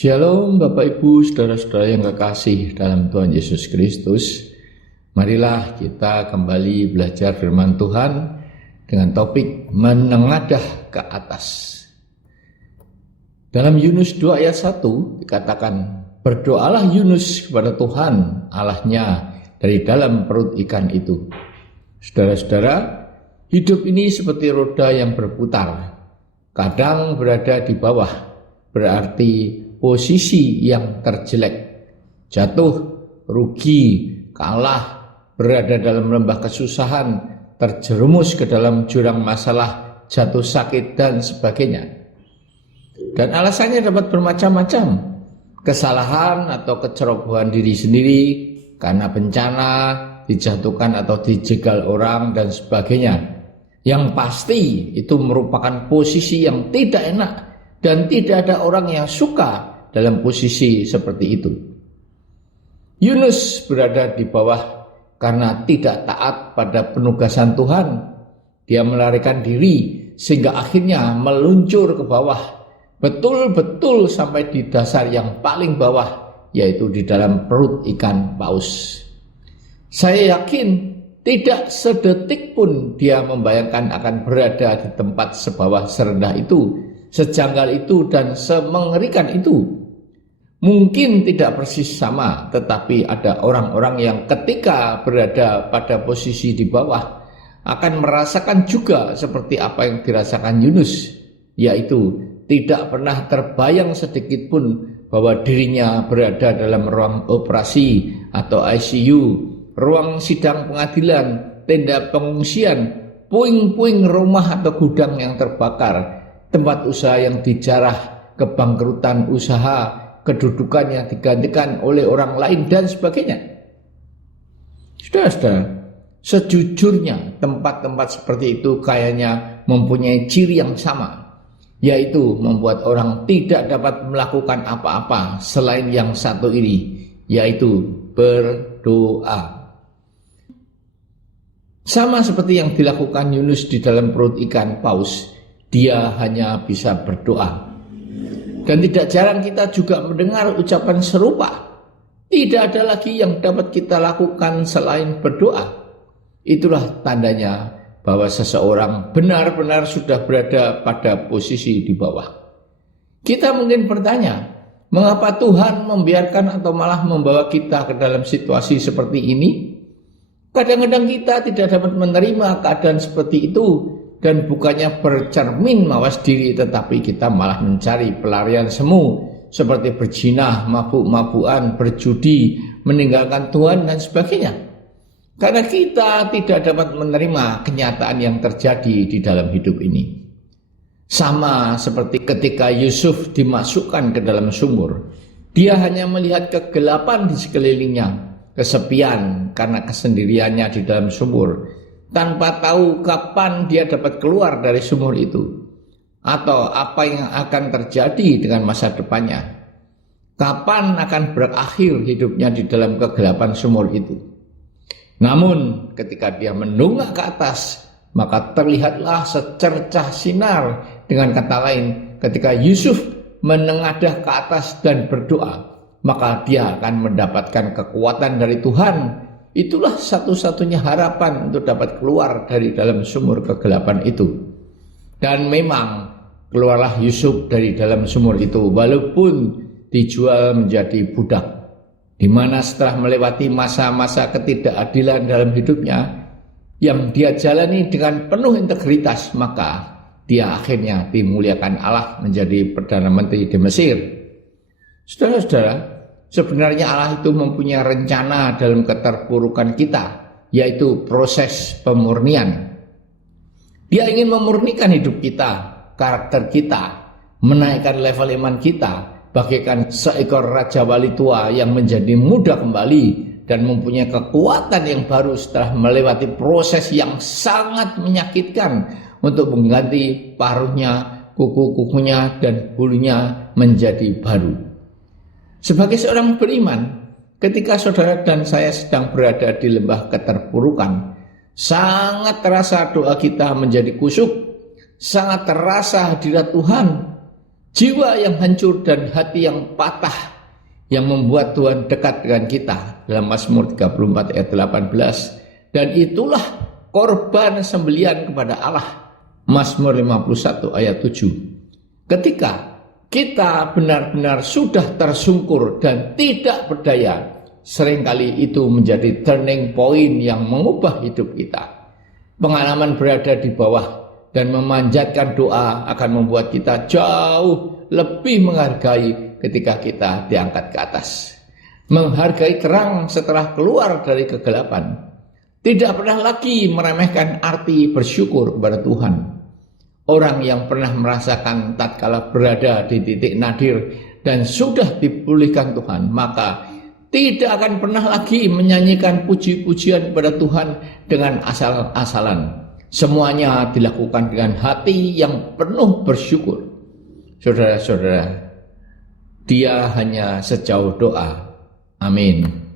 Shalom Bapak Ibu, saudara-saudara yang kekasih dalam Tuhan Yesus Kristus. Marilah kita kembali belajar firman Tuhan dengan topik menengadah ke atas. Dalam Yunus 2 ayat 1 dikatakan, berdoalah Yunus kepada Tuhan Allahnya dari dalam perut ikan itu. Saudara-saudara, hidup ini seperti roda yang berputar. Kadang berada di bawah, berarti posisi yang terjelek, jatuh, rugi, kalah, berada dalam lembah kesusahan, terjerumus ke dalam jurang masalah, jatuh sakit, dan sebagainya. Dan alasannya dapat bermacam-macam, kesalahan atau kecerobohan diri sendiri, karena bencana, dijatuhkan atau dijegal orang, dan sebagainya. Yang pasti itu merupakan posisi yang tidak enak, dan tidak ada orang yang suka dalam posisi seperti itu. Yunus berada di bawah karena tidak taat pada penugasan Tuhan. Dia melarikan diri sehingga akhirnya meluncur ke bawah, betul-betul sampai di dasar yang paling bawah, yaitu di dalam perut ikan paus. Saya yakin tidak sedetik pun dia membayangkan akan berada di tempat sebawah serendah itu, sejanggal itu, dan semengerikan itu. Mungkin tidak persis sama, tetapi ada orang-orang yang ketika berada pada posisi di bawah akan merasakan juga seperti apa yang dirasakan Yunus, yaitu tidak pernah terbayang sedikit pun bahwa dirinya berada dalam ruang operasi atau ICU, ruang sidang pengadilan, tenda pengungsian, puing-puing rumah atau gudang yang terbakar, tempat usaha yang dijarah, kebangkrutan usaha, kedudukan yang digantikan oleh orang lain, dan sebagainya. Saudara-saudara, sejujurnya tempat-tempat seperti itu kayaknya mempunyai ciri yang sama, yaitu membuat orang tidak dapat melakukan apa-apa selain yang satu ini, yaitu berdoa. Sama seperti yang dilakukan Yunus di dalam perut ikan paus, dia hanya bisa berdoa. Dan tidak jarang kita juga mendengar ucapan serupa. Tidak ada lagi yang dapat kita lakukan selain berdoa. Itulah tandanya bahwa seseorang benar-benar sudah berada pada posisi di bawah. Kita mungkin bertanya, mengapa Tuhan membiarkan atau malah membawa kita ke dalam situasi seperti ini? Kadang-kadang kita tidak dapat menerima keadaan seperti itu, dan bukannya bercermin mawas diri, tetapi kita malah mencari pelarian semu seperti berzina, mabuk-mabukan, berjudi, meninggalkan Tuhan, dan sebagainya. Karena kita tidak dapat menerima kenyataan yang terjadi di dalam hidup ini. Sama seperti ketika Yusuf dimasukkan ke dalam sumur, dia hanya melihat kegelapan di sekelilingnya, kesepian karena kesendiriannya di dalam sumur, tanpa tahu kapan dia dapat keluar dari sumur itu, atau apa yang akan terjadi dengan masa depannya, kapan akan berakhir hidupnya di dalam kegelapan sumur itu. Namun ketika dia menunggak ke atas, maka terlihatlah secercah sinar. Dengan kata lain, ketika Yusuf menengadah ke atas dan berdoa, maka dia akan mendapatkan kekuatan dari Tuhan. Itulah satu-satunya harapan untuk dapat keluar dari dalam sumur kegelapan itu. Dan memang keluarlah Yusuf dari dalam sumur itu, walaupun dijual menjadi budak, di mana setelah melewati masa-masa ketidakadilan dalam hidupnya yang dia jalani dengan penuh integritas, maka dia akhirnya dimuliakan Allah menjadi Perdana Menteri di Mesir. Saudara-saudara, sebenarnya Allah itu mempunyai rencana dalam keterpurukan kita, yaitu proses pemurnian. Dia ingin memurnikan hidup kita, karakter kita, menaikkan level iman kita, bagaikan seekor raja wali tua yang menjadi muda kembali dan mempunyai kekuatan yang baru setelah melewati proses yang sangat menyakitkan untuk mengganti paruhnya, kuku-kukunya, dan bulunya menjadi baru. Sebagai seorang beriman, ketika saudara dan saya sedang berada di lembah keterpurukan, sangat terasa doa kita menjadi kusuk, sangat terasa hadirat Tuhan, Jiwa yang hancur dan hati yang patah yang membuat Tuhan dekat dengan kita dalam Mazmur 34 ayat 18. Dan itulah korban sembelian kepada Allah, Mazmur 51 ayat 7. Ketika kita benar-benar sudah tersungkur dan tidak berdaya, seringkali itu menjadi turning point yang mengubah hidup kita. Pengalaman berada di bawah dan memanjatkan doa akan membuat kita jauh lebih menghargai ketika kita diangkat ke atas. Menghargai terang setelah keluar dari kegelapan. Tidak pernah lagi meremehkan arti bersyukur kepada Tuhan. Orang yang pernah merasakan tatkala berada di titik nadir dan sudah dipulihkan Tuhan, maka tidak akan pernah lagi menyanyikan puji-pujian kepada Tuhan dengan asal-asalan. Semuanya dilakukan dengan hati yang penuh bersyukur. Saudara-saudara, dia hanya sejauh doa. Amin.